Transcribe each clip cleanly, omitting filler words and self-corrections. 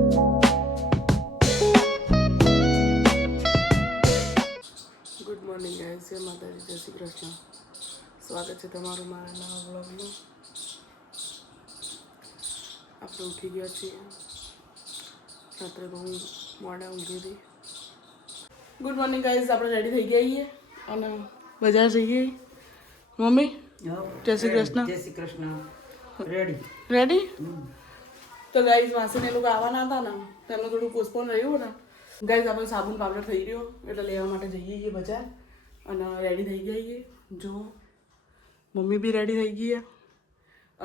Good morning guys, જય માતાજી, જય શ્રી કૃષ્ણ. સ્વાગત છે તમારું મારા નવા વ્લોગમાં. આપણે ઉઠી ગયા છીએ. રાત્રે બહુ મોડા ઊંઘી હતી. ગુડ મોર્નિંગ ગાઈસ, આપણે રેડી થઈ ગયા છીએ અને બજાર જઈએ. મમ્મી જય શ્રી કૃષ્ણ. જય શ્રી કૃષ્ણ. Ready ready. તો ગાઈસ માસીને એ લોકો આવવાના હતા ને, તેમનું થોડું પોસ્ટપોન રહ્યું ને. ગાઈસ આપણે સાબુન પાવડર થઈ રહ્યો એટલે લેવા માટે જઈએ છીએ બજાર અને રેડી થઈ ગયા છીએ. જો મમ્મી બી રેડી થઈ ગઈ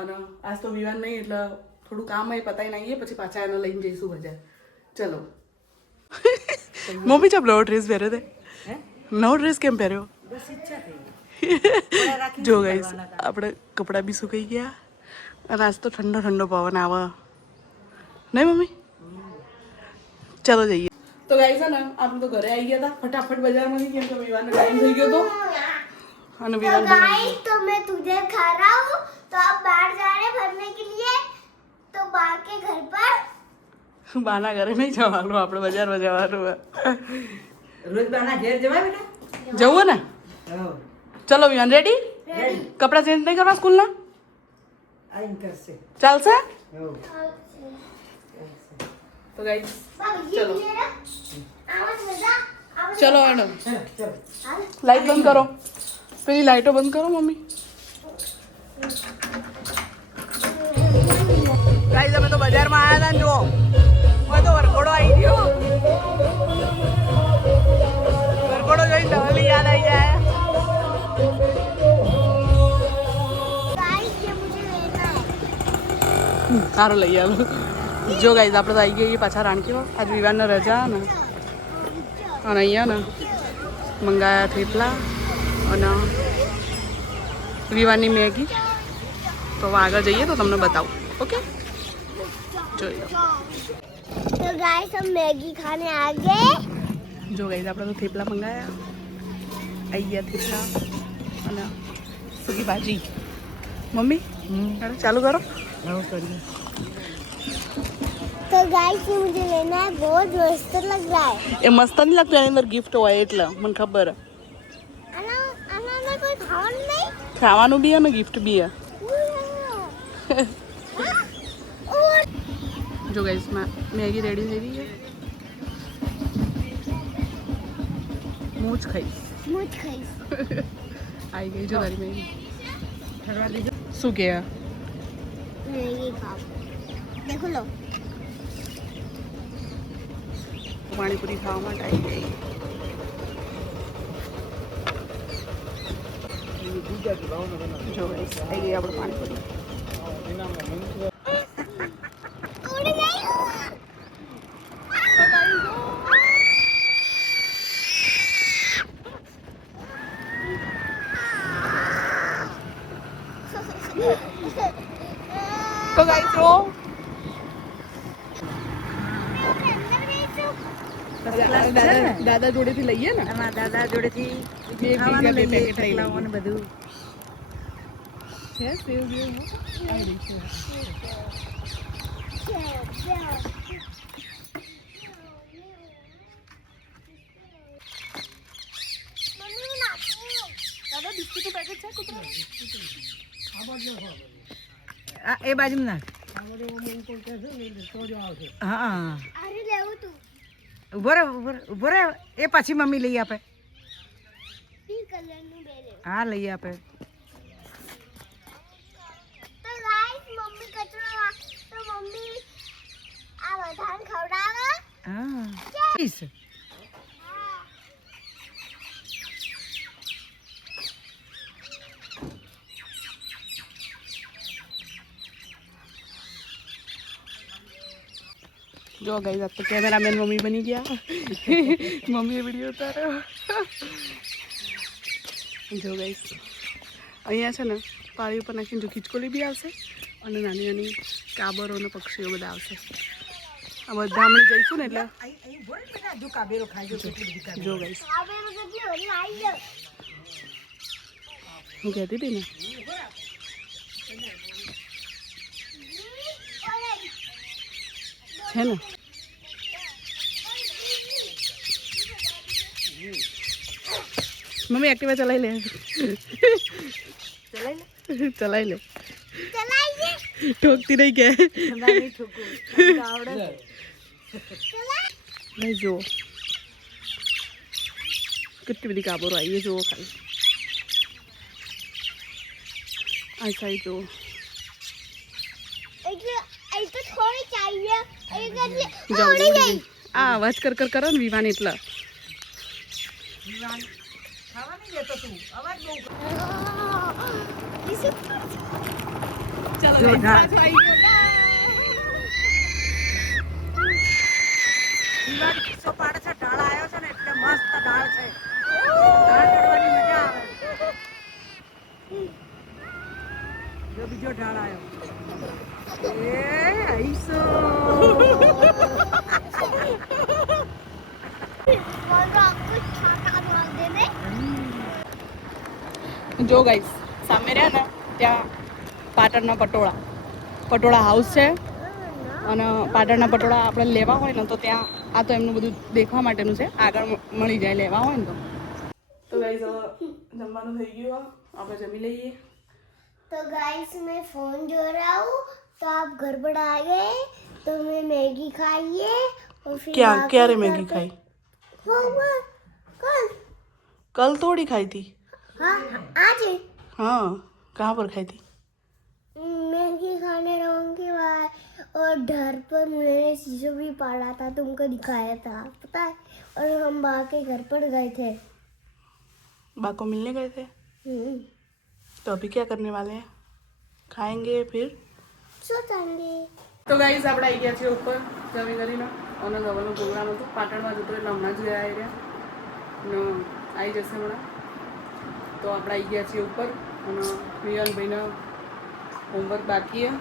અને આજ તો વિવાન નહીં એટલે થોડું કામ એ પતાવીને આવીએ, પછી પાછા એને લઈને જઈશું બજાર. ચલો. મમ્મી ચા નવો ડ્રેસ પહેર્યો તે? નવો ડ્રેસ કેમ પહેર્યો? બસ ઈચ્છા થઈ. જો ગાઈસ આપણે કપડાં બી સુકાઈ ગયા અને આજ તો ઠંડો ઠંડો પવન આવે નહીં મમ્મી? ચાલો જઈએ. તો ગાઈસ છે ને આપણે તો ઘરે આવી ગયા હતા ફટાફટ બજારમાંથી, કેમ કે વિવાનનો ટાઈમ થઈ ગયો હતો અને વિવાન गाइस तो मैं तुझे खा रहा हूँ, तो आप बाहर जा रहे हैं भरने के लिए, तो बा के घर पर બાના ઘરે નહીં જવાનું, આપણે બજારમાં જવાનું. રોજ બાના ઘેર જવાય બેટા? જવું ને? હો ચલો વિવાન રેડી? રેડી. કપડાં ચેન્જ નહીં કરવા સ્કૂલના? આઈન કરશે. ચાલશે? હો તો ગાઈસ बाबा ये चलो. ले रहा आवाज मजा आवाज ચલો હેડો. ચલો. લાઈટ બંધ કરો, પેલી લાઈટો બંધ કરો મમ્મી. ગાઈસ અમે તો બજારમાં આવ્યા હતા ને જુઓ બધો વરઘોડો આવી ગયો. વરઘોડો જોઈ ધવલી યાદ આવી જાય. गाइस ये मुझे लेना है. સારું લઈ આવો. જો ગાઈસ આપણે તો આવી ગયા પાછા રાણકીમાં. આજ વિવાનને રજા ને અને અહીંયા ને મંગાયા થેપલા અને વિવાનની મેગી. તો આગળ જઈએ તો તમને બતાવું. ઓકે જોઈ લો. तो गाइस हम मैगी खाने आ गए. જો ગાઈસ આપણે તો થેપલા મંગાયા, આવી ગયા થેપલા અને સૂકી ભાજી. મમ્મી અરે ચાલુ કરો. હો કરીએ. तो गाइस ये मुझे लेना है, बहुत मस्त लग रहा है. એ મસ્ત નહીં લાગતું, એની અંદર ગિફ્ટ હોય એટલે મને ખબર. अना कोई खावन नहीं. ખાવાનું બી અને ગિફ્ટ બી હે. और જો ગાઈસ મેગી રેડી થઈ ગઈ છે. હું જ ખાઈશ. मुझ खाइस. આવી ગઈ જો તારી મેગી. ઠરવા દેજો. શું કે मैगी खाओ. देखो लो. પાણીપુરી ખાવા માટે આવી ગઈ. જો ગાઈસ આવી ગઈ આપણે પાણીપુરી. उड़ गई. તો ગાઈસ જો દાદા જોડેથી લઈએ ને. અમારા દાદા જોડેથી બે ખાવાનું બે લઈએ, પેકેટ લઈ લઈએ. ઠેકલાઓ ને બધું. છે સેવ બેવ આવી છે. मम्मी मैं नाचती हूँ. દાદા બિસ્કિટનું પેકેટ છે કુતરા? આ એ બાજુમાં નાખ. હા अरे ले तू. ઉભો રહે ઉભો રહે. એ પાછી મમ્મી લઈ આપે. पिंक कलर નું બેરે. હા લઈ આપે. તો ગાઈસ મમ્મી કચરો તો મમ્મી આ બધાને ખવડાવે. હા જો ગાઈસ આ તો કેમેરામેન મમ્મી બની ગયા. મમ્મીએ વિડીયો ઉતાર્યો. જો ગાઈસ અહીંયા છે ને પાળી ઉપર નાખીને જો ખીચકોલી બી આવશે અને નાની નાની કાબરો અને પક્ષીઓ બધા આવશે. આ બધા આપણે જઈશું ને એટલે જો ગાઈસ હવે બધી ઓલી આવી ગયો. હું કહેતી હતી ને છે ને મમ્મી એક્ટિવા ચલાવી લે ચલાવી લે ચલાઈએ ઠોકતી નહીં કે નહીં ઠોકું મને તો આવડે ભાઈ જુઓ કેટલી બધી કાબરો આવી જુઓ ખાલી આ સાઈડ જુઓ એટલે એ તો થોડી ચાહીએ એ કેટલી જાઓ દોડી ગઈ આ અવાજ કર કર કરો ને વિવાન એટલા ખાવા નહીં દેતો તું અવાજ બહુ ચાલો જો guys, ઢાળ. પાછો આવી ગયો. દિવાળી કિસ્સો પાડે છે ઢાળ આવ્યો છે ને એટલે મસ્ત ઢાળ છે ઢાળ ચડવાની મજા આવે જો બીજો ઢાળ આવ્યો એ આઈસો મારો આખો છાતા માર દે ને જો ગાઈસ સામે રહ્યા ને ત્યાં પાટણના પટોળા હાઉસ છે અને પાટણના પટોળા આપણે લેવા હોય ને તો ત્યાં આ તો એમનું બધું દેખવા માટેનું છે આગળ મળી જાય લેવા હોય ને તો ગાઈસ હવે જમવાનું થઈ ગયું આપણે જમી લઈએ तो गाइस मैं फोन जो रहा हूँ तो आप गड़बड़ आ गए तो मैं मैगी खाइए और फिर क्या आके क्या रे घर मैगी पे- खाई हाँ कल कल थोड़ी खाई थी हाँ आज हाँ कहाँ पर खाई थी मैगी खाने रहूँगी बाद और घर पर मैंने शीशो भी पाला था तुमको दिखाया था पता है और हम बा के घर पर गए थे बा को मिलने गए थे तो अभी क्या करने वाले हैं खाएंगे फिर सो जाएंगे તો ગાઈઝ આપણે આવી ગયા છીએ ઉપર જમી કરીને અને જવાનો પ્રોગ્રામ હતો પાટણમાં જતો એટલે હમણાં જ ગયા આવી રહ્યા ને આવી જશે હમણાં તો આપણે આવી ગયા છીએ ઉપર અને વિયાનભાઈને હોમવર્ક બાકી છે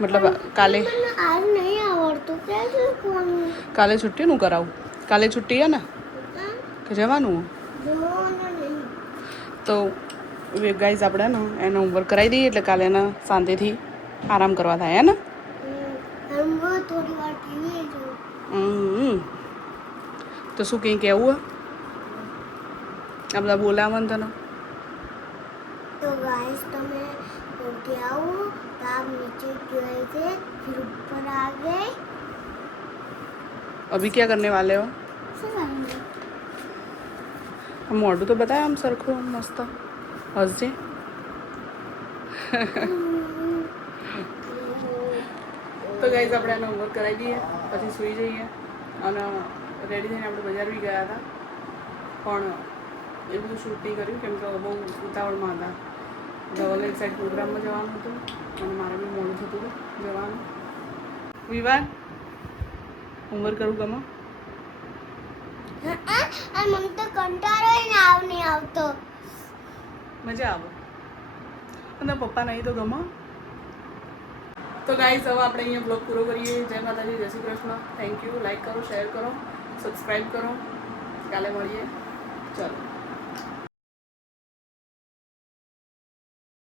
મતલબ કાલે मैंने आज नहीं आवड़તું कैसे कौन કાલે છુટ્ટીનું કરાવું કાલે છુટ્ટી છે ને કે જવાનું नहीं તો ગાઈઝ આપણે ને એને હોમવર્ક કરાવી દઈએ એટલે કાલે એને શાંતિથી આરામ કરવા થાય હે ને हम वो थोड़ी बार टीवी जो તો શું કંઈ કહેવું હે આ બધા બોલાવવા ને તને तो गाइस तो मैं उठ गया हूँ तो आप नीचे गए थे फिर ऊपर आ गए अभी क्या करने वाले हो सब आएंगे हम मोटू तो बताया हम सरखो मस्त हंस जे તો ગાઈઝ આપણે એનો હોમવર્ક કરાવી દઈએ પછી સૂઈ જઈએ અને રેડી થઈને આપણે બજાર બી ગયા હતા પણ એ બધું શૂટ નહીં કર્યું કેમ કે બહુ ઉતાવળમાં હતા ધવલ એક સાઈડ પ્રોગ્રામમાં જવાનું હતું અને મારે બી મોડું થતું હતું જવાનું વિવાન હોમવર્ક કરું ગમો મને તો કંટાળો આવ નહીં આવતો મજા આવે અને પપ્પા નહીં તો ગમો તો ગાઈઝ હવે આપણે અહીંયા બ્લોગ પૂરો કરીએ જય માતાજી જય Shri Krishna thank you like કરો શેર કરો સબસ્ક્રાઈબ કરો કાલે મળીએ ચાલો